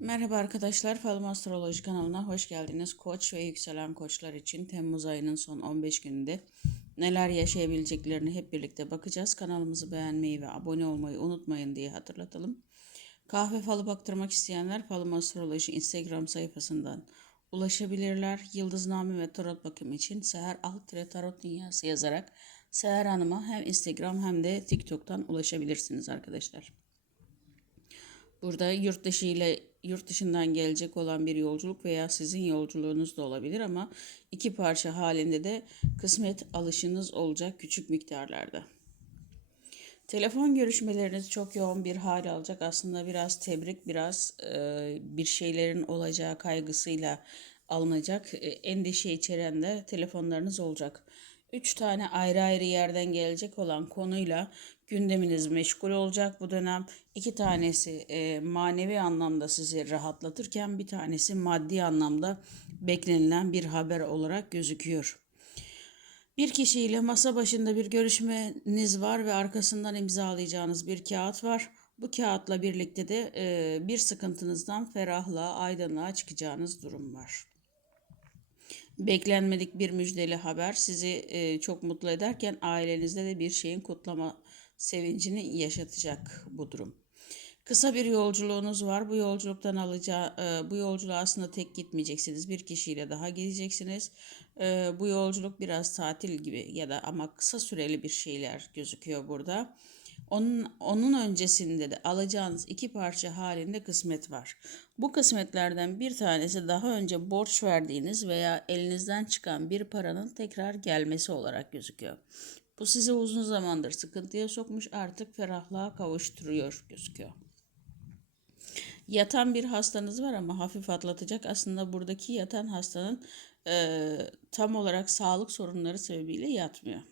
Merhaba arkadaşlar, Falım Astroloji kanalına hoş geldiniz. Koç ve yükselen koçlar için Temmuz ayının son 15 gününde neler yaşayabileceklerini hep birlikte bakacağız. Kanalımızı beğenmeyi ve abone olmayı unutmayın diye hatırlatalım. Kahve falı baktırmak isteyenler Falım Astroloji Instagram sayfasından ulaşabilirler. Yıldızname ve tarot bakımı için Seher Alt Tarot Dünyası yazarak Seher Hanım'a hem Instagram hem de TikTok'tan ulaşabilirsiniz arkadaşlar. Burada yurt dışı ile yurt dışından gelecek olan bir yolculuk veya sizin yolculuğunuz da olabilir ama iki parça halinde de kısmet alışınız olacak küçük miktarlarda. Telefon görüşmeleriniz çok yoğun bir hal alacak. Aslında biraz tebrik, biraz e, bir şeylerin olacağı kaygısıyla alınacak. E, endişe içeren de telefonlarınız olacak. Üç tane ayrı ayrı yerden gelecek olan konuyla gündeminiz meşgul olacak bu dönem. İki tanesi e, manevi anlamda sizi rahatlatırken bir tanesi maddi anlamda beklenilen bir haber olarak gözüküyor. Bir kişiyle masa başında bir görüşmeniz var ve arkasından imzalayacağınız bir kağıt var. Bu kağıtla birlikte de e, bir sıkıntınızdan ferahlığa, aydınlığa çıkacağınız durum var. Beklenmedik bir müjdeli haber sizi e, çok mutlu ederken ailenizde de bir şeyin kutlama sevincini yaşatacak bu durum. Kısa bir yolculuğunuz var. Bu yolculuktan alacağı, e, bu yolculuğa aslında tek gitmeyeceksiniz. Bir kişiyle daha gideceksiniz. E, bu yolculuk biraz tatil gibi ya da ama kısa süreli bir şeyler gözüküyor burada. Onun, onun öncesinde de alacağınız iki parça halinde kısmet var. Bu kısmetlerden bir tanesi daha önce borç verdiğiniz veya elinizden çıkan bir paranın tekrar gelmesi olarak gözüküyor. Bu sizi uzun zamandır sıkıntıya sokmuş artık ferahlığa kavuşturuyor gözüküyor. Yatan bir hastanız var ama hafif atlatacak. Aslında buradaki yatan hastanın e, tam olarak sağlık sorunları sebebiyle yatmıyor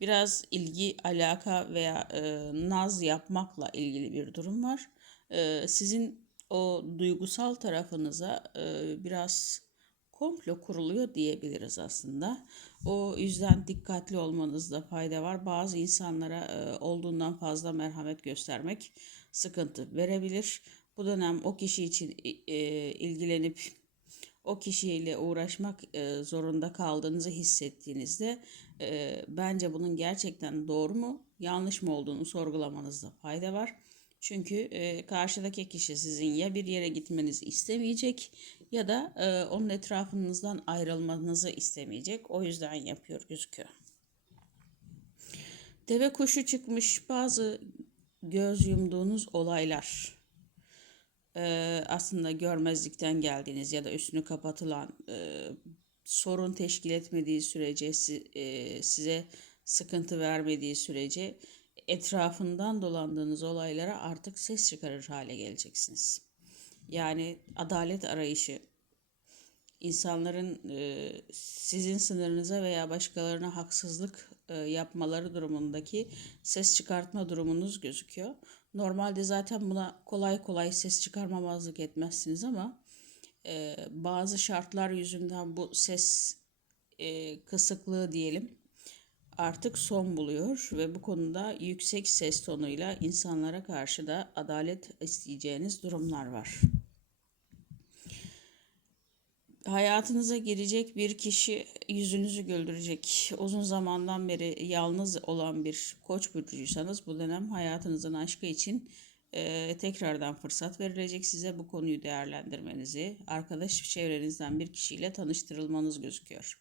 biraz ilgi, alaka veya e, naz yapmakla ilgili bir durum var. E, sizin o duygusal tarafınıza e, biraz komplo kuruluyor diyebiliriz aslında. O yüzden dikkatli olmanızda fayda var. Bazı insanlara e, olduğundan fazla merhamet göstermek sıkıntı verebilir. Bu dönem o kişi için e, ilgilenip o kişiyle uğraşmak e, zorunda kaldığınızı hissettiğinizde bence bunun gerçekten doğru mu yanlış mı olduğunu sorgulamanızda fayda var. Çünkü karşıdaki kişi sizin ya bir yere gitmenizi istemeyecek ya da e, onun etrafınızdan ayrılmanızı istemeyecek. O yüzden yapıyor gözüküyor. Deve kuşu çıkmış bazı göz yumduğunuz olaylar e, aslında görmezlikten geldiğiniz ya da üstünü kapatılan e, sorun teşkil etmediği sürece e, size sıkıntı vermediği sürece etrafından dolandığınız olaylara artık ses çıkarır hale geleceksiniz. Yani adalet arayışı, insanların e, sizin sınırınıza veya başkalarına haksızlık e, yapmaları durumundaki ses çıkartma durumunuz gözüküyor. Normalde zaten buna kolay kolay ses çıkarmamazlık etmezsiniz ama e, bazı şartlar yüzünden bu ses kısıklığı diyelim artık son buluyor ve bu konuda yüksek ses tonuyla insanlara karşı da adalet isteyeceğiniz durumlar var. Hayatınıza girecek bir kişi yüzünüzü güldürecek. Uzun zamandan beri yalnız olan bir koç burcuysanız bu dönem hayatınızın aşkı için e, tekrardan fırsat verilecek size bu konuyu değerlendirmenizi, arkadaş çevrenizden bir kişiyle tanıştırılmanız gözüküyor.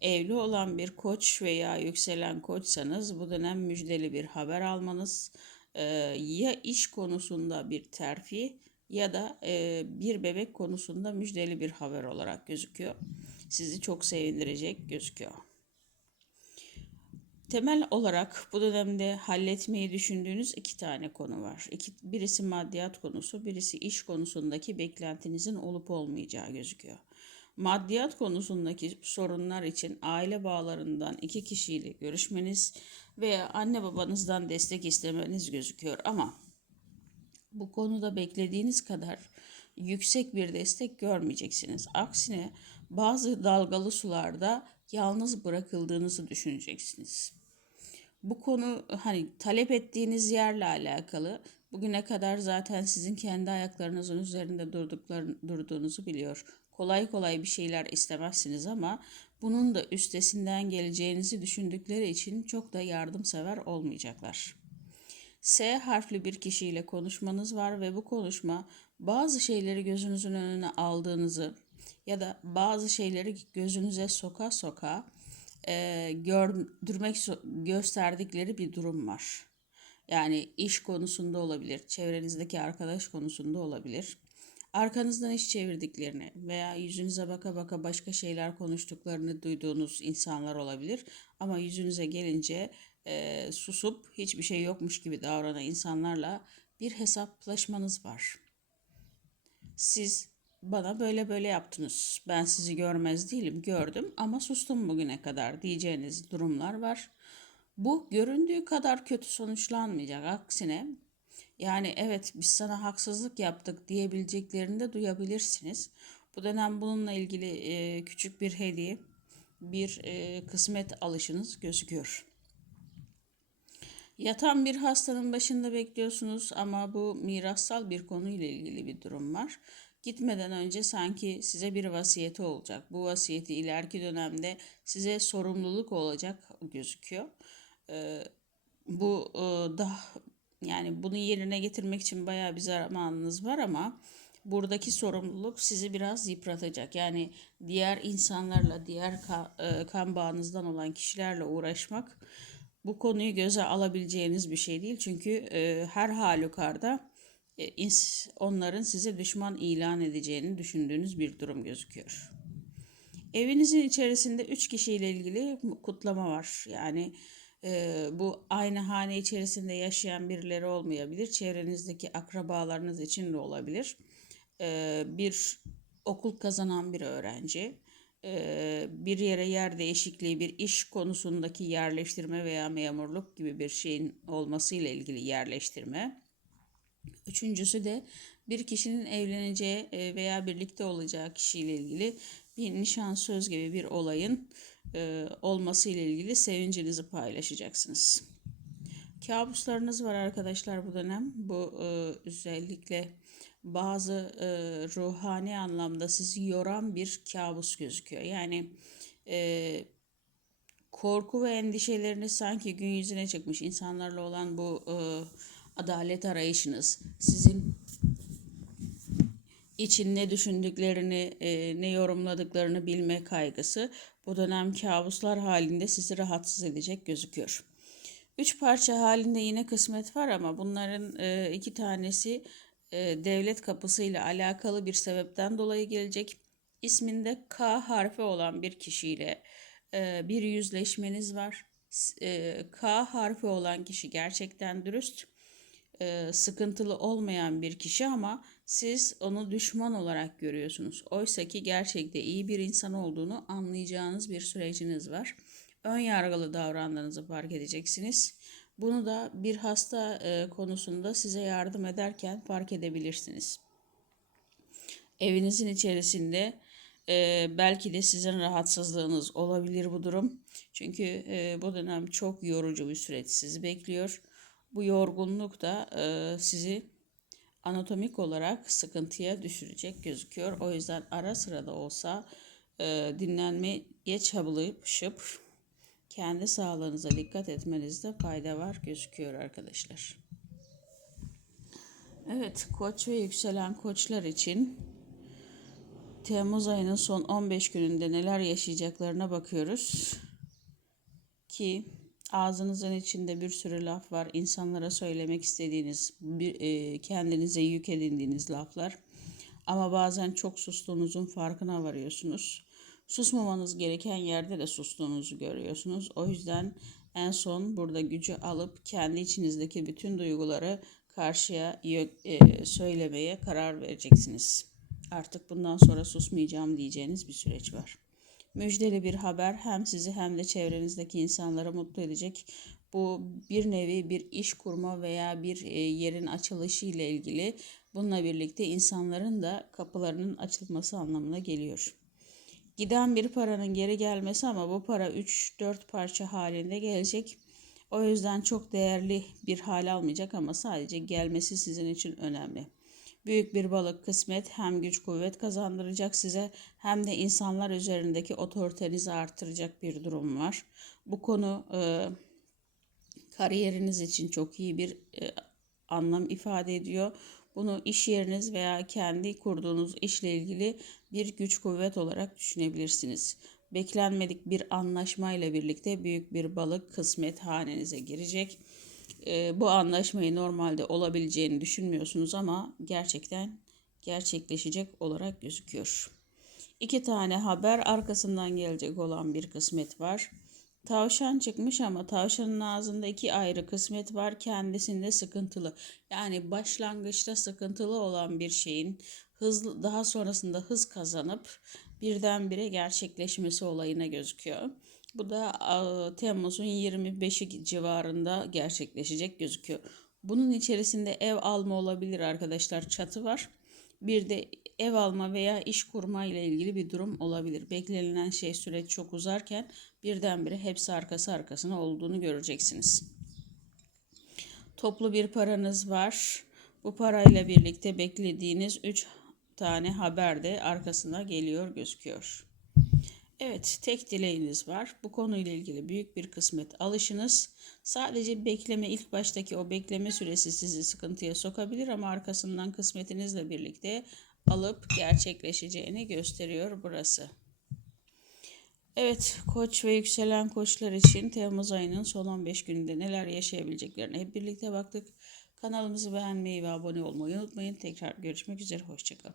Evli olan bir koç veya yükselen koçsanız bu dönem müjdeli bir haber almanız, e, ya iş konusunda bir terfi ya da e, bir bebek konusunda müjdeli bir haber olarak gözüküyor. Sizi çok sevindirecek gözüküyor. Temel olarak bu dönemde halletmeyi düşündüğünüz iki tane konu var. İki, birisi maddiyat konusu, birisi iş konusundaki beklentinizin olup olmayacağı gözüküyor. Maddiyat konusundaki sorunlar için aile bağlarından iki kişiyle görüşmeniz veya anne babanızdan destek istemeniz gözüküyor ama bu konuda beklediğiniz kadar yüksek bir destek görmeyeceksiniz. Aksine bazı dalgalı sularda yalnız bırakıldığınızı düşüneceksiniz. Bu konu hani talep ettiğiniz yerle alakalı. Bugüne kadar zaten sizin kendi ayaklarınızın üzerinde durduğunuzu biliyor. Kolay kolay bir şeyler istemezsiniz ama bunun da üstesinden geleceğinizi düşündükleri için çok da yardımsever olmayacaklar. S harfli bir kişiyle konuşmanız var ve bu konuşma bazı şeyleri gözünüzün önüne aldığınızı ya da bazı şeyleri gözünüze soka soka e, gördürmek gösterdikleri bir durum var. Yani iş konusunda olabilir, çevrenizdeki arkadaş konusunda olabilir. Arkanızdan iş çevirdiklerini veya yüzünüze baka baka başka şeyler konuştuklarını duyduğunuz insanlar olabilir. Ama yüzünüze gelince e, susup hiçbir şey yokmuş gibi davranan insanlarla bir hesaplaşmanız var. Siz bana böyle böyle yaptınız. Ben sizi görmez değilim, gördüm ama sustum bugüne kadar diyeceğiniz durumlar var. Bu göründüğü kadar kötü sonuçlanmayacak. Aksine yani evet biz sana haksızlık yaptık diyebileceklerini de duyabilirsiniz. Bu dönem bununla ilgili küçük bir hediye, bir kısmet alışınız gözüküyor. Yatan bir hastanın başında bekliyorsunuz ama bu mirassal bir konuyla ilgili bir durum var. Gitmeden önce sanki size bir vasiyeti olacak. Bu vasiyeti ileriki dönemde size sorumluluk olacak gözüküyor. Ee, bu e, da yani bunu yerine getirmek için bayağı bir zamanınız var ama buradaki sorumluluk sizi biraz yıpratacak. Yani diğer insanlarla, diğer e, kan bağınızdan olan kişilerle uğraşmak bu konuyu göze alabileceğiniz bir şey değil. Çünkü e, her halükarda e, onların size düşman ilan edeceğini düşündüğünüz bir durum gözüküyor. Evinizin içerisinde üç kişiyle ilgili kutlama var. Yani e, bu aynı hane içerisinde yaşayan birileri olmayabilir. Çevrenizdeki akrabalarınız için de olabilir. E, bir okul kazanan bir öğrenci, bir yere yer değişikliği, bir iş konusundaki yerleştirme veya memurluk gibi bir şeyin olmasıyla ilgili yerleştirme. Üçüncüsü de bir kişinin evleneceği veya birlikte olacağı kişiyle ilgili bir nişan söz gibi bir olayın olması ile ilgili sevincinizi paylaşacaksınız. Kabuslarınız var arkadaşlar bu dönem. Bu özellikle bazı e, ruhani anlamda sizi yoran bir kabus gözüküyor. Yani e, korku ve endişeleriniz sanki gün yüzüne çıkmış. İnsanlarla olan bu e, adalet arayışınız, sizin için ne düşündüklerini, e, ne yorumladıklarını bilme kaygısı bu dönem kabuslar halinde sizi rahatsız edecek gözüküyor. Üç parça halinde yine kısmet var ama bunların e, iki tanesi e, devlet kapısıyla alakalı bir sebepten dolayı gelecek. İsminde K harfi olan bir kişiyle e, bir yüzleşmeniz var. E, K harfi olan kişi gerçekten dürüst, sıkıntılı olmayan bir kişi ama siz onu düşman olarak görüyorsunuz. Oysa ki gerçekte iyi bir insan olduğunu anlayacağınız bir süreciniz var. Ön yargılı davrandığınızı fark edeceksiniz. Bunu da bir hasta e, konusunda size yardım ederken fark edebilirsiniz. Evinizin içerisinde e, belki de sizin rahatsızlığınız olabilir bu durum. Çünkü e, bu dönem çok yorucu bir süreç sizi bekliyor. Bu yorgunluk da e, sizi anatomik olarak sıkıntıya düşürecek gözüküyor. O yüzden ara sıra da olsa e, dinlenmeye çabalayıp kendi sağlığınıza dikkat etmenizde fayda var gözüküyor arkadaşlar. Evet koç ve yükselen koçlar için Temmuz ayının son 15 gününde neler yaşayacaklarına bakıyoruz. Ki Ağzınızın içinde bir sürü laf var. İnsanlara söylemek istediğiniz, bir, e, kendinize yük edindiğiniz laflar. Ama bazen çok sustuğunuzun farkına varıyorsunuz. Susmamanız gereken yerde de sustuğunuzu görüyorsunuz. O yüzden en son burada gücü alıp kendi içinizdeki bütün duyguları karşıya e, söylemeye karar vereceksiniz. Artık bundan sonra susmayacağım diyeceğiniz bir süreç var. Müjdeli bir haber hem sizi hem de çevrenizdeki insanları mutlu edecek. Bu bir nevi bir iş kurma veya bir e, yerin açılışı ile ilgili bununla birlikte insanların da kapılarının açılması anlamına geliyor. Giden bir paranın geri gelmesi ama bu para 3-4 parça halinde gelecek. O yüzden çok değerli bir hal almayacak ama sadece gelmesi sizin için önemli. Büyük bir balık kısmet hem güç kuvvet kazandıracak size hem de insanlar üzerindeki otoritenizi artıracak bir durum var. Bu konu e, kariyeriniz için çok iyi bir e, anlam ifade ediyor. Bunu iş yeriniz veya kendi kurduğunuz işle ilgili bir güç kuvvet olarak düşünebilirsiniz. Beklenmedik bir anlaşmayla birlikte büyük bir balık kısmet hanenize girecek. E, bu anlaşmayı normalde olabileceğini düşünmüyorsunuz ama gerçekten gerçekleşecek olarak gözüküyor. İki tane haber arkasından gelecek olan bir kısmet var. Tavşan çıkmış ama tavşanın ağzında iki ayrı kısmet var. Kendisinde sıkıntılı. Yani başlangıçta sıkıntılı olan bir şeyin hızlı daha sonrasında hız kazanıp birdenbire gerçekleşmesi olayına gözüküyor. Bu da Temmuz'un 25'i civarında gerçekleşecek gözüküyor. Bunun içerisinde ev alma olabilir arkadaşlar. Çatı var. Bir de ev alma veya iş kurma ile ilgili bir durum olabilir. Beklenilen şey süreç çok uzarken birdenbire hepsi arkası arkasına olduğunu göreceksiniz. Toplu bir paranız var. Bu parayla birlikte beklediğiniz 3 tane haber de arkasına geliyor gözüküyor. Evet, tek dileğiniz var. Bu konuyla ilgili büyük bir kısmet alışınız. Sadece bekleme, ilk baştaki o bekleme süresi sizi sıkıntıya sokabilir ama arkasından kısmetinizle birlikte alıp gerçekleşeceğini gösteriyor burası. Evet, koç ve yükselen koçlar için Temmuz ayının son 15 gününde neler yaşayabileceklerine hep birlikte baktık. Kanalımızı beğenmeyi ve abone olmayı unutmayın. Tekrar görüşmek üzere, hoşçakalın.